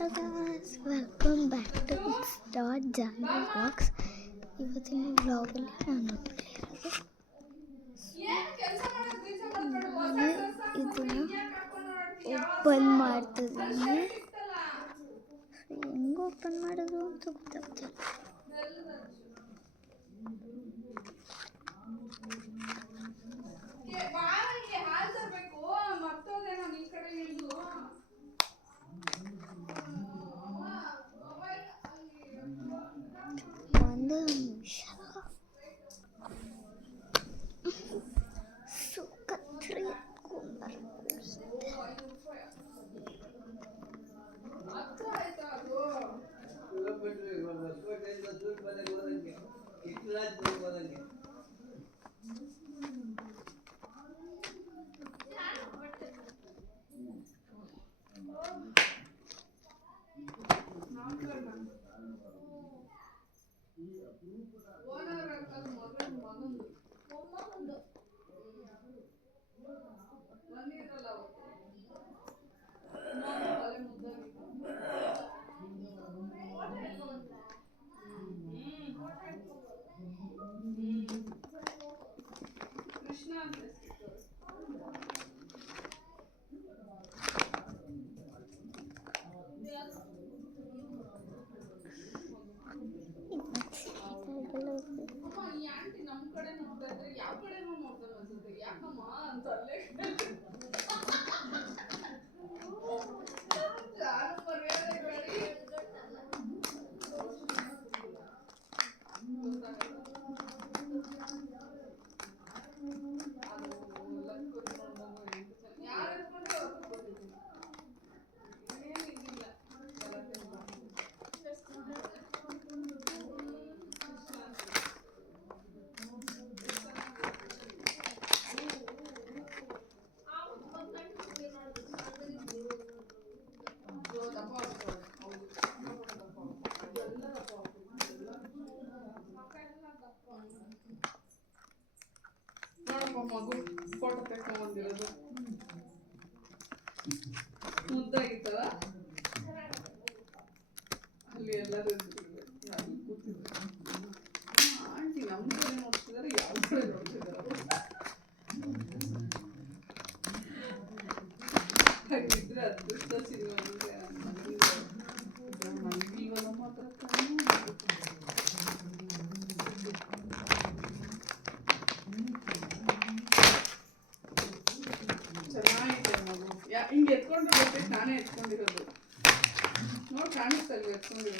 Welcome back to star Janvi vlogs. ಇವತ್ತಿನ ವ್ಲಾಗಲ್ಲಿ ನಾನು ಇದನ್ನು ಓಪನ್ ಮಾಡ್ತಿದ್ದೀನಿ. ಹೆಂಗೆ ಓಪನ್ ಮಾಡೋದು ಅಂತ ಗೊತ್ತಾಗ್ತಿಲ್ಲ. ಒಂದು ನಿಮಿಷ. ಸುಖತ್ರಿ ಕುಮಾರ್ ಮಗು ಫೋಟೋ ತೆಕ್ಕೊಂಬಂದಿರೋದು ಮುದ್ದಾಗಿತ್ತಲ್ಲ. ಅಲ್ಲಿ ಎಲ್ಲರೂ ಕೂತಿದ್ರು. ಆಂಟಿ ನಮ್ಮ ಕಡೆ ನೋಡ್ತಿದ್ದಾರೆ, ಯಾವ ಕಡೆ ನೋಡ್ತಿದ್ದಾರೆ ಹಾಗಿದ್ರೆ ಅದೃಷ್ಟ ಸಿಗುವಂತೆ ಮನಗಿಲ್ವಲ್ಲ ಮಾತ್ರ. ಚೆನ್ನಾಗಿದೆ ಮಗು. ಹಿಂಗೆ ಎತ್ಕೊಂಡ್ರೆ ಗೊತ್ತೈತೆ, ನಾನೇ ಎತ್ಕೊಂಡಿರೋದು. ನೋಡಿ ಕಾಣಿಸ್ತಲ್ವ ಎತ್ಕೊಂಡಿರೋ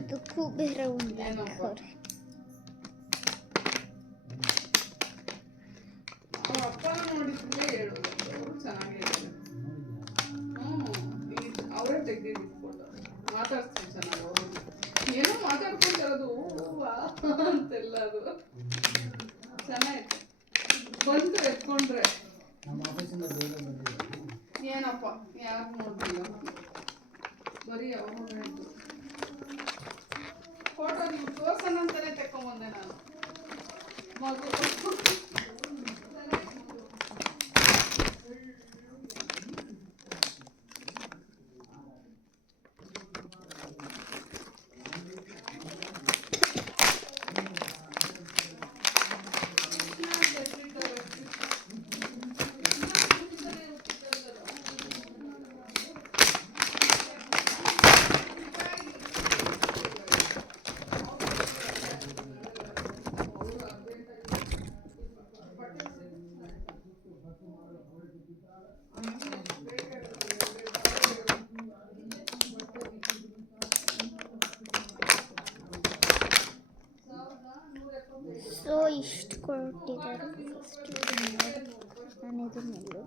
ಇದಕ್ಕೂ ಬೇರೆ ಏನಪ್ಪ ಅಪ್ಪನ ನೋಡಿದ್ರೆ ಹೇಳೋದು ಚೆನ್ನಾಗಿದೆ. ಅವರೇ ತೆಗ್ದಿದ್ದು ಫೋಟೋ. ಮಾತಾಡ್ತೀನಿ ಚೆನ್ನಾಗಿ. ಅವರು ಏನೋ ಮಾತಾಡ್ಕೊಂತಿರೋದು ಹೂವಾ ಅಂತೆಲ್ಲ. ಅದು ಚೆನ್ನಾಗಿತ್ತು. ಬಂದು ಎತ್ಕೊಂಡ್ರೆ ಏನಪ್ಪ ಯಾರು ನೋಡ್ಲಿಲ್ಲ. ಬರೀ ಅವರು ಫೋಟೋ ನೀವು ತೋರ್ಸೋಣ ಅಂತಾನೆ ತೆಕ್ಕೊಂಬಂದೆ ನಾನು. ಮಗು ಸೊ ಇಷ್ಟು ಕೊಟ್ಟಿದ್ದಾರೆ. ಫಸ್ಟ್ ನಾನು ಇದನ್ನೆಲ್ಲೂ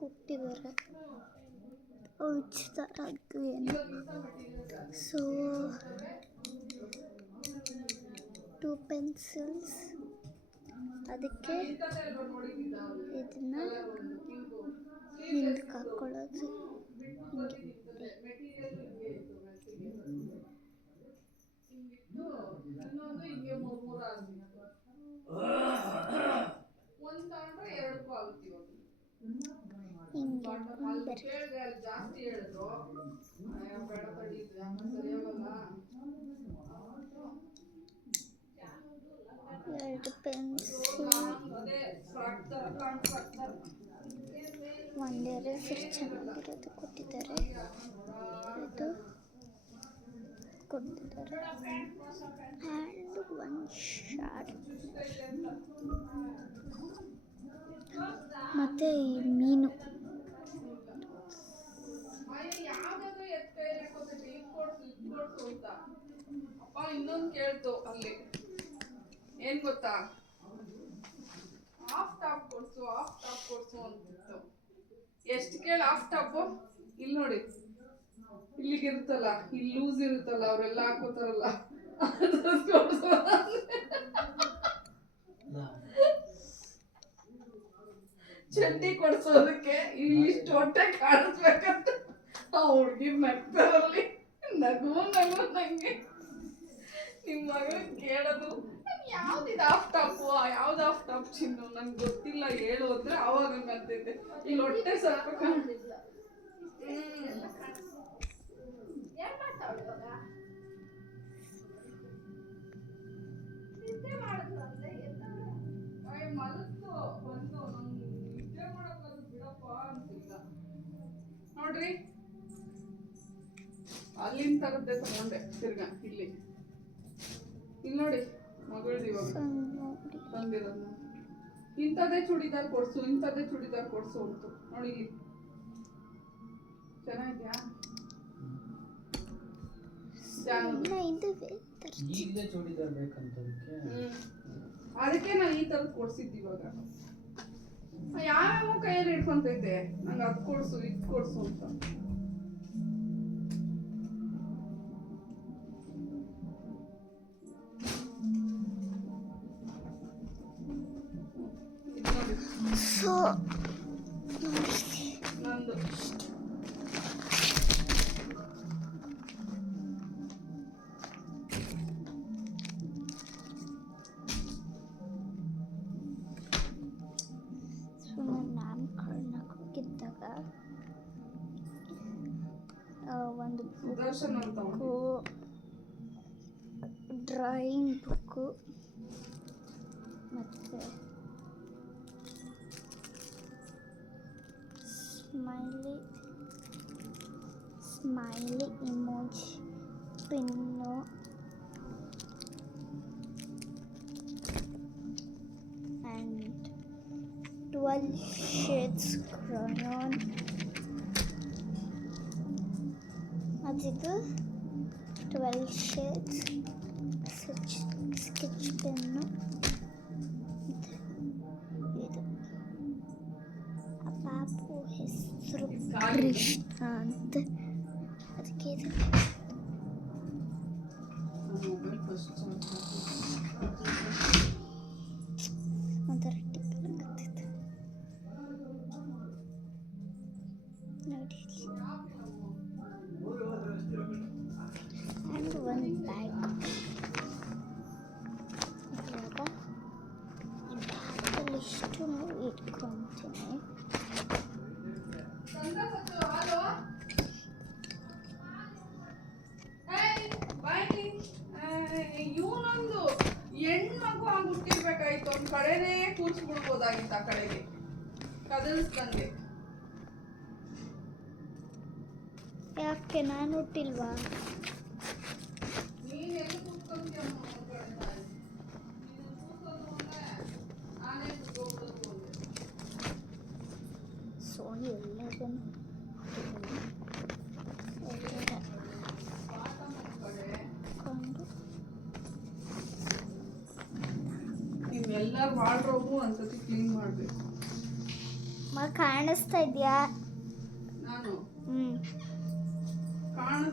ಕೊಟ್ಟಿದ್ದಾರೆ. ಉಚಿತರಾದ್ದು ಏನು. ಸೊ 2 ಪೆನ್ಸಿಲ್ಸ್, ಅದಕ್ಕೆ ಇದನ್ನ ಹಿಂದಕ್ಕೆ ಹಾಕ್ಕೊಳ್ಳೋದು. ಎರಡು ಪೆನ್ಸಿಲ್, ಒಂದು ಎರೇಸರ್ ಚೆನ್ನಾಗಿರೋದು ಕೊಟ್ಟಿದ್ದಾರೆ, ಇದು ಕೊಟ್ಟಿದ್ದಾರೆ, ಆ್ಯಂಡ್ ಒಂದು ಶಾರ್ಟ್ ಮತ್ತು ಈ ಮೀನು. ಇನ್ನೊಂದು ಕೇಳ್ತು ಅಲ್ಲಿ ಏನ್ ಗೊತ್ತಾ, ಹಾಫ್ ಟಾಪ್ ಕೊಡ್ಸು ಅಂತಿತ್ತು. ಎಷ್ಟು ಕೇಳ ಹಾಫ್ ಟಾಪು? ಇಲ್ಲಿ ನೋಡಿ, ಇಲ್ಲಿಗೆ ಇರುತ್ತಲ್ಲ, ಇಲ್ಲಿ ಲೂಸ್ ಇರುತ್ತಲ್ಲ, ಅವರೆಲ್ಲ ಹಾಕೋತಾರಲ್ಲ, ಚಡ್ಡಿ ಕೊಡ್ಸೋದಕ್ಕೆ ಇಲ್ಲಿಷ್ಟು ಹೊಟ್ಟೆ ಕಾಣಿಸ್ಬೇಕಂತ ಆ ಹುಡ್ಗಿ ನಗ್ತಾರಲ್ಲಿ. ನಗು ನಂಗೆ ನಿಮ್ಮ ಮಗಳು ಕೇಳೋದು, ಯಾವ್ದಿದು ಹಾಫ್ ಟಾಪು, ಯಾವ್ದು ಹಾಫ್ ಟಾಪ್ ಚಿನ್ನು, ನಂಗೆ ಗೊತ್ತಿಲ್ಲ ಹೇಳು ಅಂದ್ರೆ ಅವಾಗ ಹಂಗಂತೈತೆ. ಇಲ್ಲಿ ಹೊಟ್ಟೆ ಸ್ವಲ್ಪ ಮಲತ್ತು ಬಂದು ನಂಗೆ ನಿದ್ದೆ ಮಾಡೋದು ಬಿಡಪ್ಪ ಅಂತಿಲ್ಲ ನೋಡ್ರಿ. ಅಲ್ಲಿಂದ ತಗದ್ದೆ ತಗೊಂಡೆ ತಿರ್ಗಾ ಇಲ್ಲಿ ನೋಡಿ ಮಗಳದ್ದು ಇವಾಗ ತಂದಿರೋದು. ಇಂಥದ್ದೇ ಚೂಡಿದಾರ್ ಕೊಡ್ಸು ಅಂತು ನೋಡಿ. ಚೆನ್ನಾಗಿದ್ಯಾ? ಅದಕ್ಕೆ ನಾನು ಈ ತರದ್ ಕೊಡ್ಸಿದ್ದು. ಇವಾಗ ಯಾವ ಕೈಯಲ್ಲಿ ಇಟ್ಕೊಂತೈತೆ ನಂಗೆ ಅದ್ ಕೊಡ್ಸು ಇದ್ ಕೊಡ್ಸು ಅಂತ. ಸೊ ನಂದು ನಾಮಕರಣಕ್ಕೆ ಹೋಗಿದ್ದಾಗ ಒಂದು ಬುಕ್ಕು, ಡ್ರಾಯಿಂಗ್ ಬುಕ್ಕು ಮತ್ತು smiley emoji pin, and 12 shades crayon. ಅದಿದು 12 shades sketch pen. ಇದು ಆ ಪಾಪು ಹೆಸರು ಕೃಷ್ಣ ಅಂತ, ಅದಕ್ಕೆ ಇದು ಒಂಥರ ಟಿಪ್ಪಲ್ ಆಗತ್ತಿತ್ತು ನೋಡಿ. ಆ್ಯಂಡ್ ಒಂದು ಬ್ಯಾಗ್. ಇವಾಗ ಈ ಬ್ಯಾಗಲ್ಲಿ ಇಷ್ಟು ಇಟ್ಕೊತೀನಿ. ಇವನೊಂದು ಹೆಣ್ಮಗು ಹುಟ್ಟಿರ್ಬೇಕಾಯ್ತು, ಒಂದ್ ಕಡೆನೇ ಕೂಚ್ಬಿಡ್ಬೋದಾಗಿತ್ತು, ಆ ಕಡೆಗೆ ಕದಲ್ಸ್ದಂಗೆ. ಯಾಕೆ ನಾನು ಹುಟ್ಟಿಲ್ವಾ? ನೀನ್ ಎಲ್ಲಿ ಕೂತ್ಕೊಂತೀಯ? ಸೊ ಎಲ್ಲದನ್ನು ಎಲ್ಲರೂ ವಾರ್ಡ್ರೋಬು ಒಂದ್ಸತಿ ಕ್ಲೀನ್ ಮಾಡ್ಬೇಕು. ಕಾಣಿಸ್ತಾ ಇದೆಯಾ? ನಾನು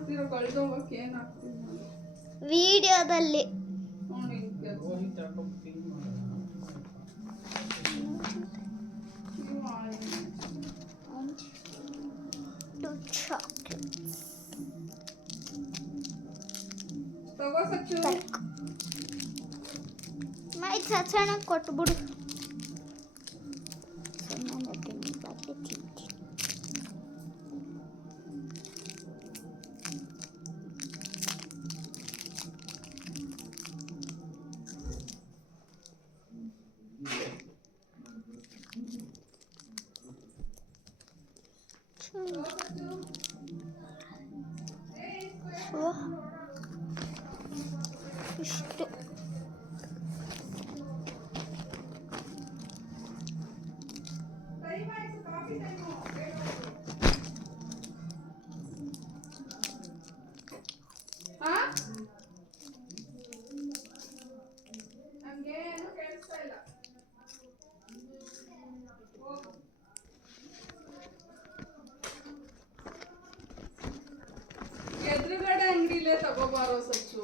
ಹಾಕ್ತಿರೋ ಕಳ್ದೋಗಕ್ಕೆ ಏನು ಹಾಕ್ತೀನಿ ನಾನು ವಿಡಿಯೋದಲ್ಲಿ ಅವ್ನು ಹಿಂಗೆ ಕೆಲಸ ನೀವು ಟು ಚಾಕ್ಲೇಟ್ಸ್ ತಗೋ ಸಚ್ಚು ಮೈ ಚಚಣ ಕೊಟ್ಬಿಡು ಸುಮ್ಮನೆ ತಿನ್ನಬಾರ್ದು ತಿಂತೀನಿ ಸೊ ಇಷ್ಟು ನಮ್ಗೇನು ಕೇಳಿಸ್ತಾ ಇಲ್ಲ ಎದುರುಗಡೆ ಅಂಗಡಿಲೇ ತಗೋಬಾರೋ ಸಚ್ಚು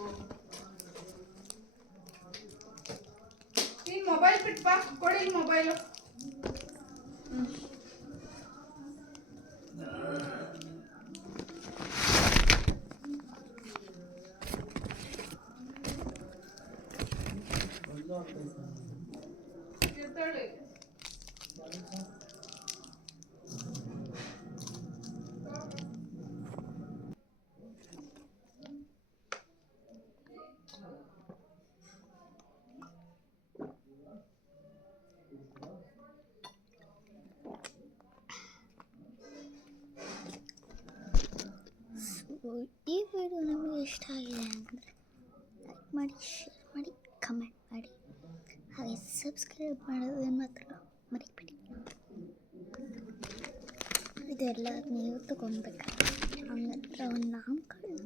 ನೀನ್ ಮೊಬೈಲ್ ಬಿಟ್ಟು ಬಾ ಕೊಡಿ ಮೊಬೈಲು ಎತ್ತಳಿ ಈ ವಿಡಿಯೋ ನಿಮಗೆ ಇಷ್ಟ ಆಗಿದೆ ಅಂದರೆ ಲೈಕ್ ಮಾಡಿ ಶೇರ್ ಮಾಡಿ ಕಮೆಂಟ್ ಮಾಡಿ ಹಾಗೆ ಸಬ್ಸ್ಕ್ರೈಬ್ ಮಾಡೋದನ್ನು ಮಾತ್ರ ಮರಿಬೇಡಿ ಇದೆಲ್ಲ ನೀವು ತಗೊಳ್ಬೇಕಾದ್ರೆ ಹಂಗಂದ್ರೆ ಒಂದು ನಾಮಕರಣ